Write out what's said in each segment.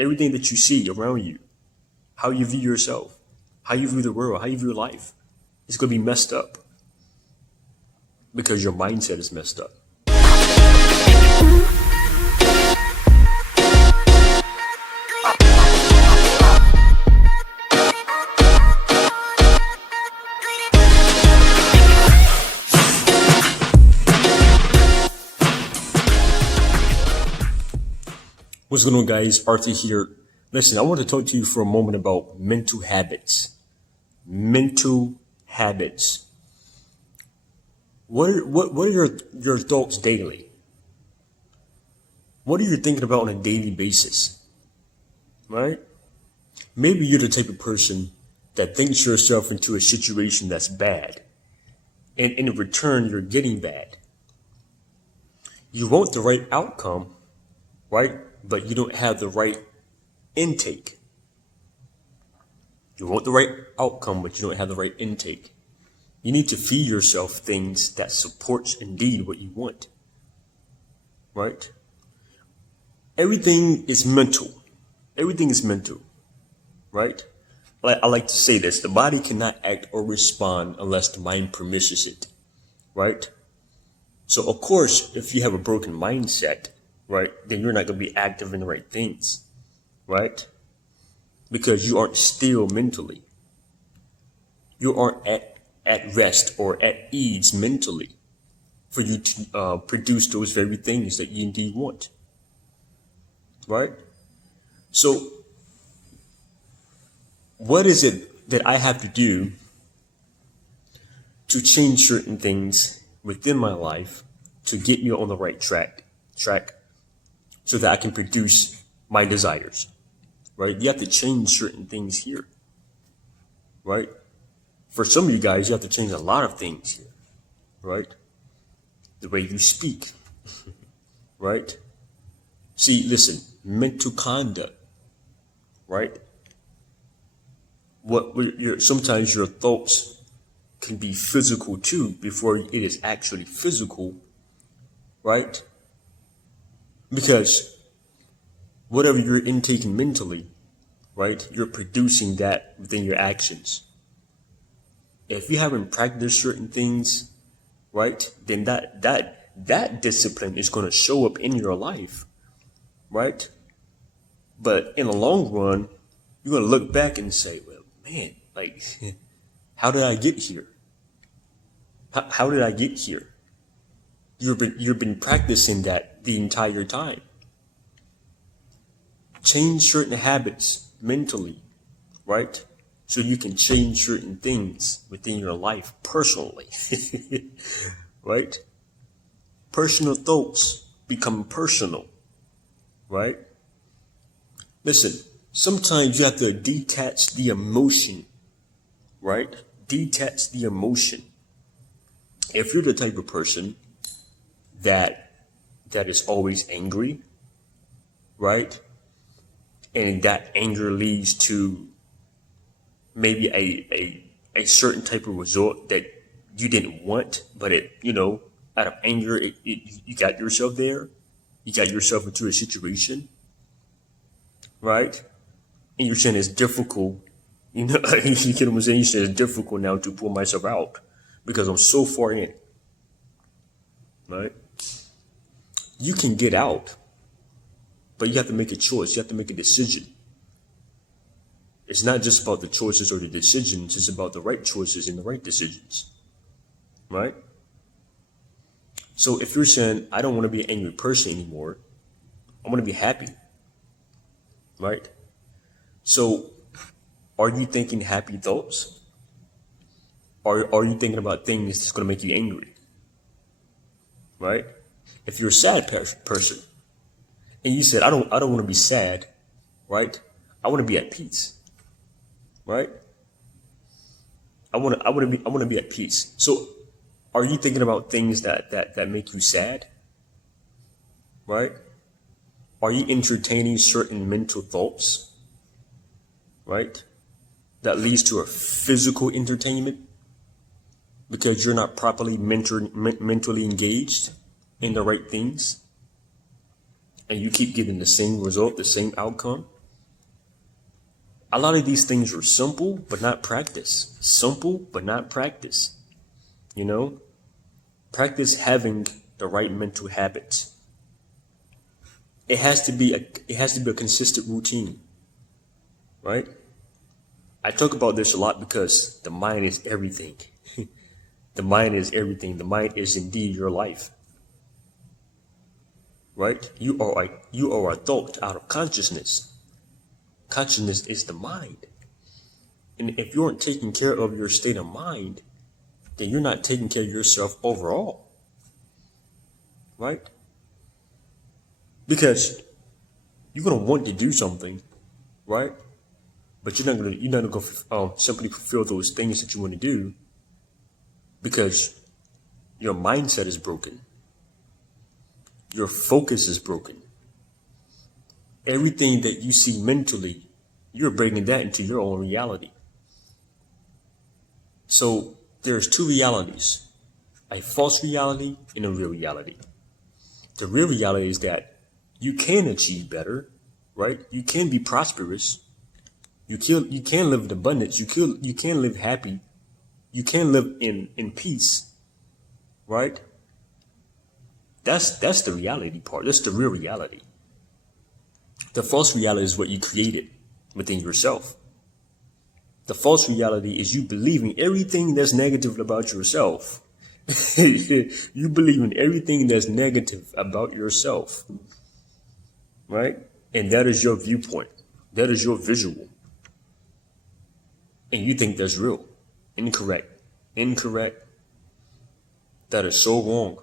everything that you see around you, how you view yourself, how you view the world, how you view life, it's going to be messed up because your mindset is messed up. What's going on, guys? Arthur here. Listen, I want to talk to you for a moment about mental habits. Mental habits. What are your thoughts daily? What are you thinking about on a daily basis? Right? Maybe you're the type of person that thinks yourself into a situation that's bad, and in return, you're getting bad. You want the right outcome, right? But you don't have the right intake. You want the right outcome, but you don't have the right intake. You need to feed yourself things that supports indeed what you want. Right? Everything is mental. Everything is mental. Right? I like to say this. The body cannot act or respond unless the mind permits it. Right? So, of course, if you have a broken mindset, right, then you're not going to be active in the right things, right? Because you aren't still mentally. You aren't at rest or at ease mentally for you to produce those very things that you indeed want, right? So what is it that I have to do to change certain things within my life to get me on the right track? So that I can produce my desires, right? You have to change certain things here, right? For some of you guys, you have to change a lot of things here, right? The way you speak, right? See, listen, mental conduct, right? Sometimes your thoughts can be physical too before it is actually physical, right? Because whatever you're intaking mentally, right, you're producing that within your actions. If you haven't practiced certain things, right, then that discipline is going to show up in your life, right? But in the long run, you're going to look back and say, well, man, like, how did I get here? How did I get here? You've been practicing that the entire time. Change certain habits mentally, right? So you can change certain things within your life personally, right? Personal thoughts become personal, right? Listen, sometimes you have to detach the emotion, right? Detach the emotion. If you're the type of person that is always angry, right? And that anger leads to maybe a certain type of result that you didn't want, but out of anger, you got yourself there. You got yourself into a situation, right? And you're saying it's difficult, you get what I'm saying? You say it's difficult now to pull myself out because I'm so far in, right? You can get out, but you have to make a choice. You have to make a decision. It's not just about the choices or the decisions. It's about the right choices and the right decisions, right? So if you're saying, I don't want to be an angry person anymore, I want to be happy, right? So are you thinking happy thoughts? Or are you thinking about things that's going to make you angry, right? If you're a sad person and you said, I don't want to be sad, right? I want to be at peace, right? I want to be at peace. So are you thinking about things that make you sad, right? Are you entertaining certain mental thoughts, right? That leads to a physical entertainment because you're not properly mentally engaged in the right things, and you keep getting the same result, the same outcome. A lot of these things are simple, but not practiced. Simple, but not practiced. You know, practice having the right mental habits. It has to be a consistent routine, right? I talk about this a lot because the mind is everything. The mind is everything. The mind is indeed your life, right? You are a thought out of consciousness. Consciousness is the mind. And if you aren't taking care of your state of mind, then you're not taking care of yourself overall. Right? Because you're gonna want to do something, right? But you're not gonna simply fulfill those things that you want to do because your mindset is broken. Your focus is broken. Everything that you see mentally, you're bringing that into your own reality. So there's two realities, a false reality and a real reality. The real reality is that you can achieve better, right? You can be prosperous. You can live in abundance. You can live happy. You can live in peace, right? That's the reality part. That's the real reality. The false reality is what you created within yourself. The false reality is you believing everything that's negative about yourself. You believe in everything that's negative about yourself, right? And that is your viewpoint. That is your visual. And you think that's real. Incorrect. Incorrect. That is so wrong.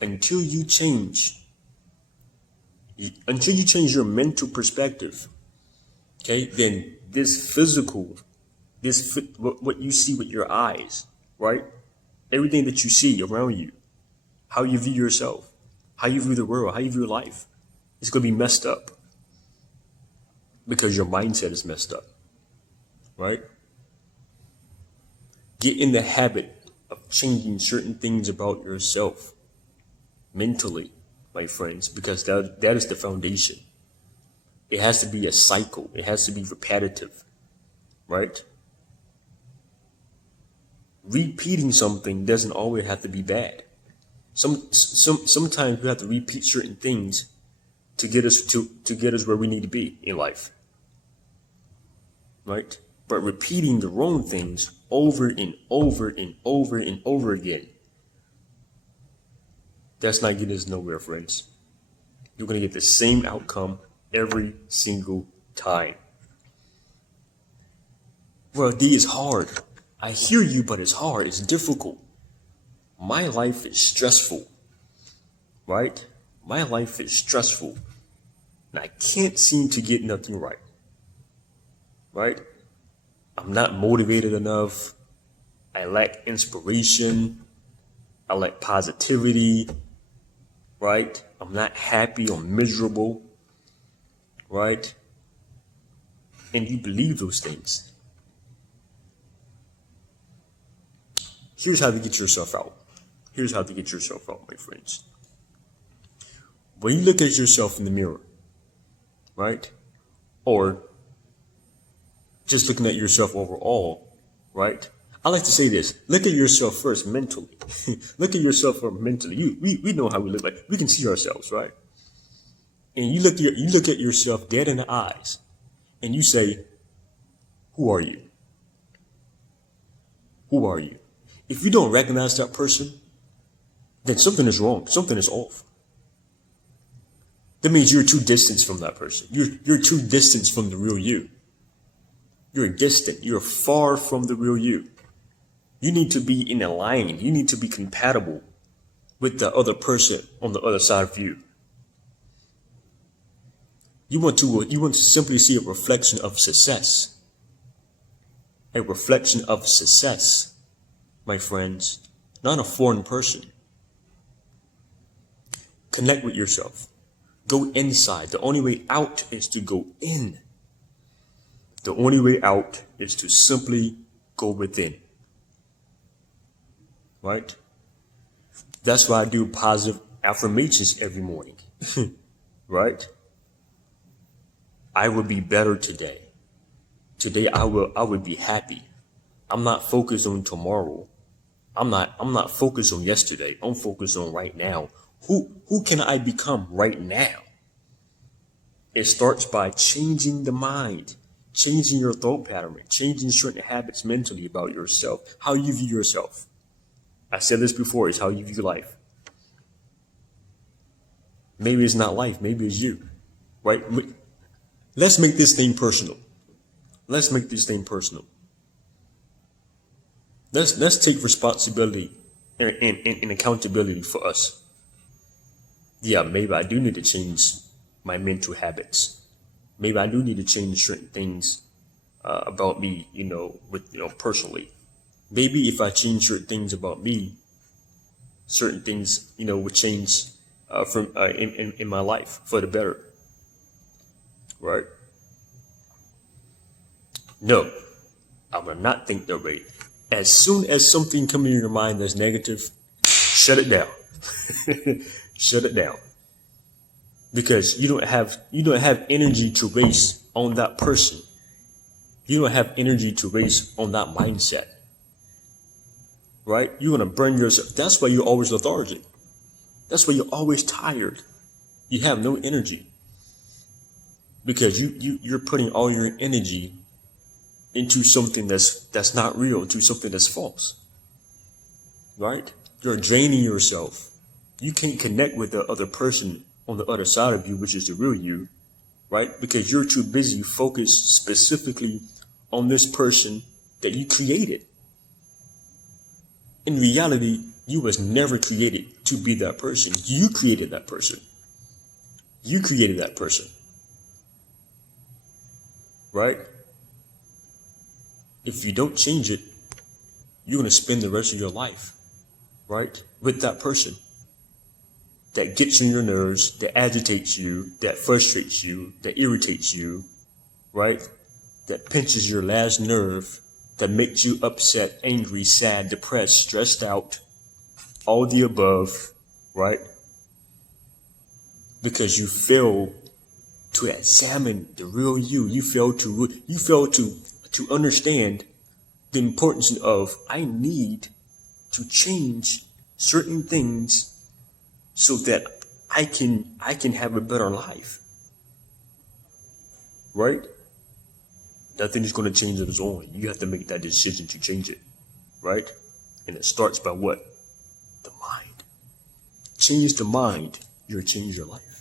Until you change your mental perspective, okay, then this physical, what you see with your eyes, right? Everything that you see around you, how you view yourself, how you view the world, how you view life, it's going to be messed up because your mindset is messed up, right? Get in the habit of changing certain things about yourself mentally, my friends, because that is the foundation. It has to be a cycle. It has to be repetitive, right? Repeating something doesn't always have to be bad. Sometimes we have to repeat certain things to get us where we need to be in life, right? But repeating the wrong things over and over and over and over again, that's not getting us nowhere, friends. You're going to get the same outcome every single time. Well, D, is hard. I hear you, but it's hard. It's difficult. My life is stressful, right? My life is stressful. And I can't seem to get nothing right, right? I'm not motivated enough. I lack inspiration. I lack positivity, right? I'm not happy or miserable, right? And you believe those things. Here's how to get yourself out. Here's how to get yourself out, my friends. When you look at yourself in the mirror, right? Or just looking at yourself overall, right? I like to say this. Look at yourself first mentally. Look at yourself first mentally. We know how we look like. We can see ourselves, right? And you look at yourself dead in the eyes and you say, who are you? Who are you? If you don't recognize that person, then something is wrong. Something is off. That means you're too distant from that person. You're too distant from the real you. You're distant. You're far from the real you. You need to be in a line. You need to be compatible with the other person on the other side of you. You want to simply see a reflection of success. A reflection of success, my friends, not a foreign person. Connect with yourself. Go inside. The only way out is to go in. The only way out is to simply go within. Right? That's why I do positive affirmations every morning. Right? I will be better today. Today I would be happy. I'm not focused on tomorrow. I'm not focused on yesterday. I'm focused on right now. Who can I become right now? It starts by changing the mind, changing your thought pattern, changing certain habits mentally about yourself, how you view yourself. I said this before, it's how you view life. Maybe it's not life, maybe it's you, right? Let's make this thing personal. Let's make this thing personal. Let's take responsibility and accountability for us. Yeah, maybe I do need to change my mental habits. Maybe I do need to change certain things about me, personally. Maybe if I change certain things about me, certain things, would change from in my life for the better, right? No, I will not think that way. As soon as something comes in your mind that's negative, shut it down. Shut it down. Because you don't have energy to waste on that person. You don't have energy to waste on that mindset. Right? You're gonna burn yourself. That's why you're always lethargic. That's why you're always tired. You have no energy. Because you're putting all your energy into something that's not real, into something that's false. Right? You're draining yourself. You can't connect with the other person on the other side of you, which is the real you, right? Because you're too busy focused specifically on this person that you created. In reality, you was never created to be that person. You created that person. You created that person. Right? If you don't change it, you're going to spend the rest of your life, right, with that person that gets on your nerves, that agitates you, that frustrates you, that irritates you, right, that pinches your last nerve, that makes you upset, angry, sad, depressed, stressed out, all the above, right? Because you fail to examine the real you. You fail to understand the importance of I need to change certain things so that I can have a better life. Right? Nothing is going to change on its own. You have to make that decision to change it. Right? And it starts by what? The mind. Change the mind, you'll change your life.